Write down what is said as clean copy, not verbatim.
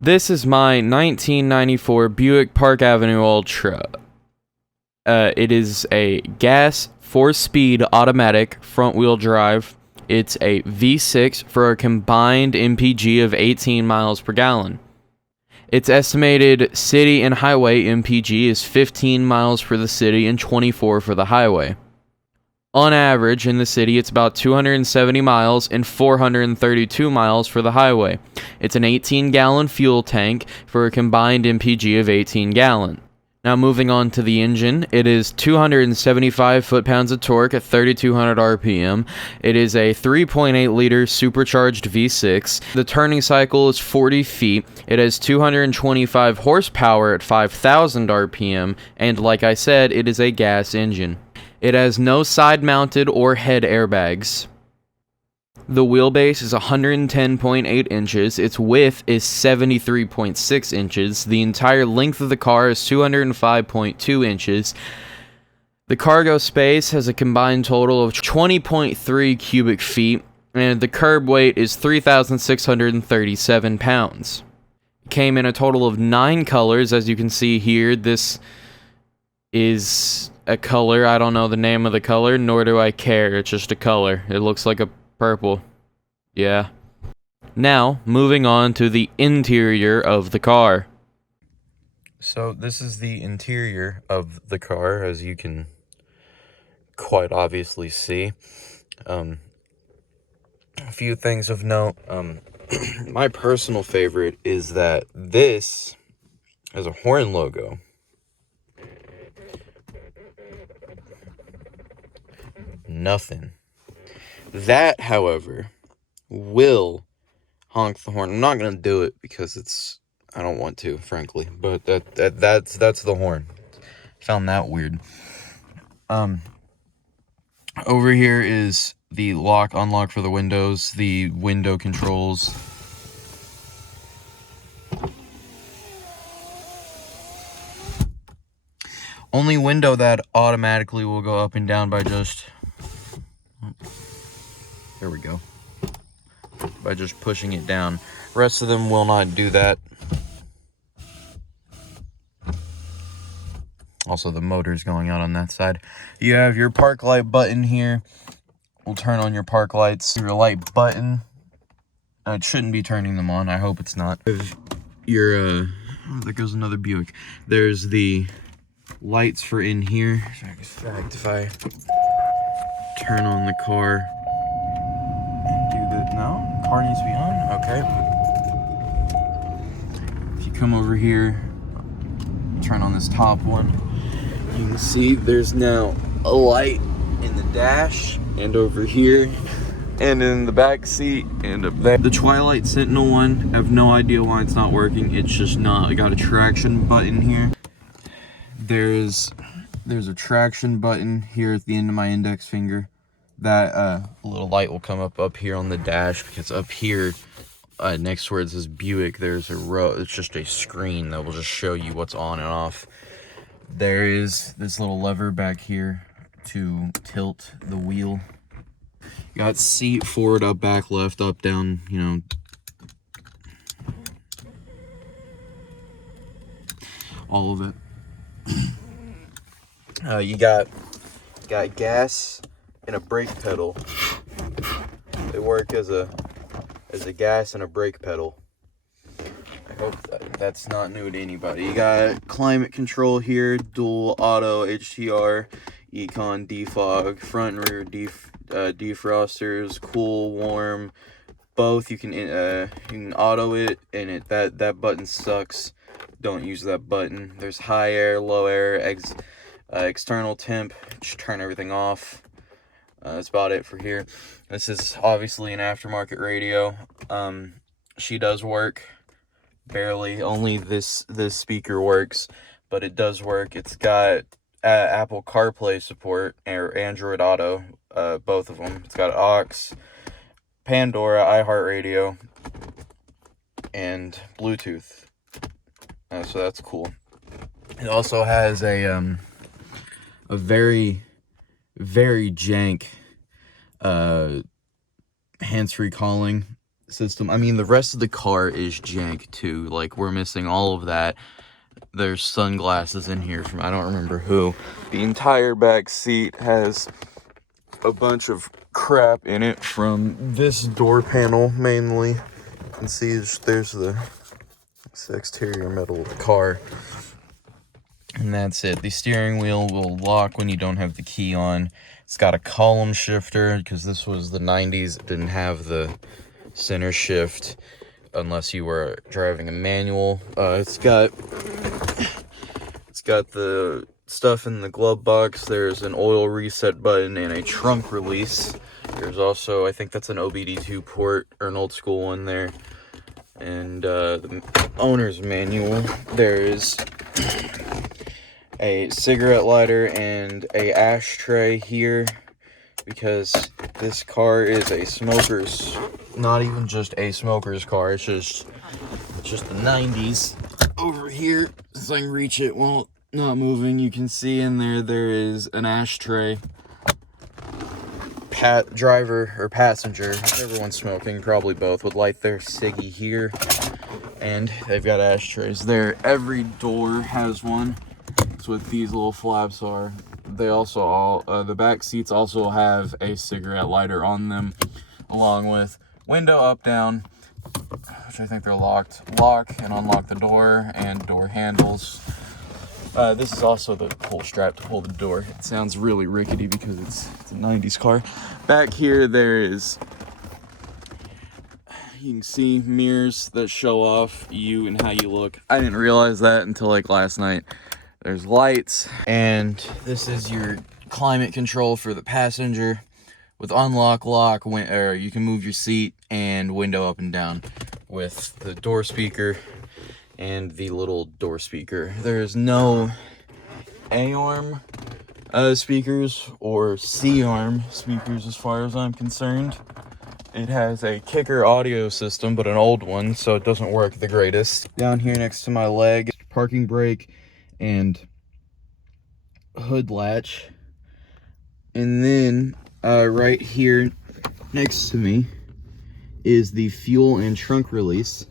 This is my 1994 Buick Park Avenue Ultra. It is a gas 4-speed automatic front-wheel drive. It's a V6 for a combined MPG of 18 miles per gallon. Its estimated city and highway MPG is 15 miles for the city and 24 for the highway. On average, in the city, it's about 270 miles and 432 miles for the highway. It's an 18-gallon fuel tank for a combined MPG of 18 gallon. Now moving on to the engine, it is 275 foot-pounds of torque at 3,200 RPM. It is a 3.8-liter supercharged V6. The turning cycle is 40 feet. It has 225 horsepower at 5,000 RPM, and like I said, it is a gas engine. It has no side-mounted or head airbags. The wheelbase is 110.8 inches. Its width is 73.6 inches. The entire length of the car is 205.2 inches. The cargo space has a combined total of 20.3 cubic feet, and the curb weight is 3,637 pounds. It came in a total of 9 colors, as you can see here. This is a color. I don't know the name of the color, nor do I care. It's just a color. It looks like a purple. Yeah. Now, moving on to the interior of the car. So, this is the interior of the car, as you can quite obviously see. A few things of note. My personal favorite is that this has a horn logo. Nothing. That, however, will honk the horn. I'm not gonna do it because I don't want to, frankly. But that's the horn. Found that weird. Over here is the unlock for the windows, the window controls. Only window that automatically will go up and down by just... There we go. By just pushing it down. Rest of them will not do that. Also, the motor's going out on that side. You have your park light button here. We'll turn on your park lights. Your light button. It shouldn't be turning them on. I hope it's not. Your, oh, there goes another Buick. There's the lights for in here. In fact, if I turn on the car, no, car needs to be on. Okay. If you come over here, turn on this top one, you can see there's now a light in the dash and over here and in the back seat and up there. The Twilight Sentinel one, I have no idea why it's not working. It's just not. I got a traction button here. There's a traction button here at the end of my index finger. That little light will come up here on the dash, because up here next to where it says Buick, there's a row. It's just a screen that will just show you what's on and off. There is this little lever back here to tilt the wheel. You got seat, forward, up, back, left, up, down, you know. All of it. You got gas and a brake pedal. They work as a gas and a brake pedal. I hope that's not new to anybody. You got climate control here, dual auto, HTR, econ, defog, front and rear defrosters, cool, warm, both. You can auto it, and that button sucks. Don't use that button. There's high air, low air, external temp. Just turn everything off. That's about it for here. This is obviously an aftermarket radio. She does work. Barely. Only this speaker works, but it does work. It's got Apple CarPlay support, or Android Auto, both of them. It's got aux, Pandora, iHeartRadio, and Bluetooth. So that's cool. It also has a very, very jank hands-free calling system. I mean, the rest of the car is jank too. Like, we're missing all of that. There's sunglasses in here from I don't remember who. The entire back seat has a bunch of crap in it from this door panel mainly. You can see there's the exterior metal of the car. And that's it. The steering wheel will lock when you don't have the key on. It's got a column shifter because this was the 90s. It didn't have the center shift unless you were driving a manual. It's got the stuff in the glove box. There's an oil reset button and a trunk release. There's also, I think that's an OBD2 port or an old school one there. And the owner's manual. There's a cigarette lighter and a ashtray here because this car is a smoker's, not even just a smoker's car, it's just the 90s. Over here, so I can reach it while not moving, you can see in there is an ashtray. Driver or passenger, everyone's smoking, probably both, would light their ciggy here, and they've got ashtrays there. Every door has one. That's what these little flaps are. They also all, the back seats also have a cigarette lighter on them, along with window up, down, which I think they're locked. Lock and unlock the door, and door handles. This is also the pull strap to pull the door. It sounds really rickety because it's a 90s car. Back here, there is, you can see mirrors that show off you and how you look. I didn't realize that until like last night. There's lights, and this is your climate control for the passenger. With unlock, lock, you can move your seat and window up and down with the door speaker and the little door speaker. There's no A-arm speakers or C-arm speakers as far as I'm concerned. It has a kicker audio system, but an old one, so it doesn't work the greatest. Down here next to my leg, parking brake and hood latch. And then right here next to me is the fuel and trunk release.